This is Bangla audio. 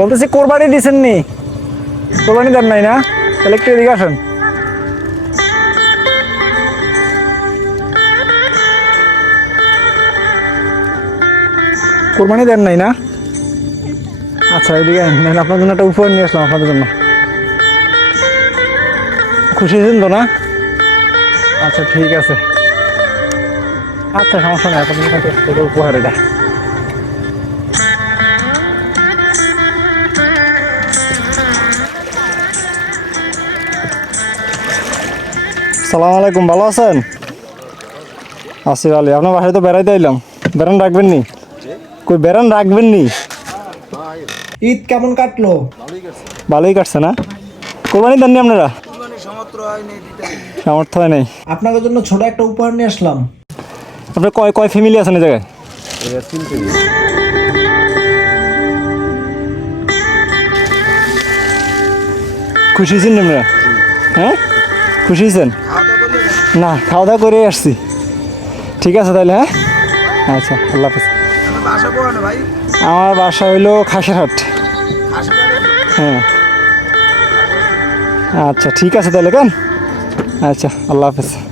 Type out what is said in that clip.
বলতেছি কোরবানি দিছেন নি কোরবানি দেন নাই না? তাহলে একটু এদিকে আসেন। কোরবানি দেন নাই না? আচ্ছা এদিকে আপনার জন্য একটা উপহার নিয়ে আসলাম আপনাদের জন্য। খুশি হয়েছেন তো না? আচ্ছা ঠিক আছে। আচ্ছা সমস্যা নেই, আপনাদের উপহার এটা। সালাম আলাইকুম ভালো আছেন? আছি আলী আপনার বাসায় তো বেড়াইতে এলাম বেড়ান রাখবেন নি? কই বেড়ান রাখবেন নি? ঈদ কেমন কাটলো? ভালোই কাটছে না? কোরবানি দেননি আপনারা? সামর্থ্য হয় নাই। আপনাদের জন্য ছোট একটা উপহার নিয়ে আসলাম। আপনার কয় কয় ফ্যামিলি আছেন এই জায়গায়? খুশি হয়েছেন নি আপনারা? হ্যাঁ? খুশি হয়েছেন? না খাওয়া দাওয়া করে আসছি। ঠিক আছে তাহলে হ্যাঁ? আচ্ছা আল্লাহ হাফিজ। আমার বাসা হইল খাসেরহাট। হ্যাঁ। আচ্ছা ঠিক আছে তাহলে, কেন? আচ্ছা আল্লাহ হাফিজ।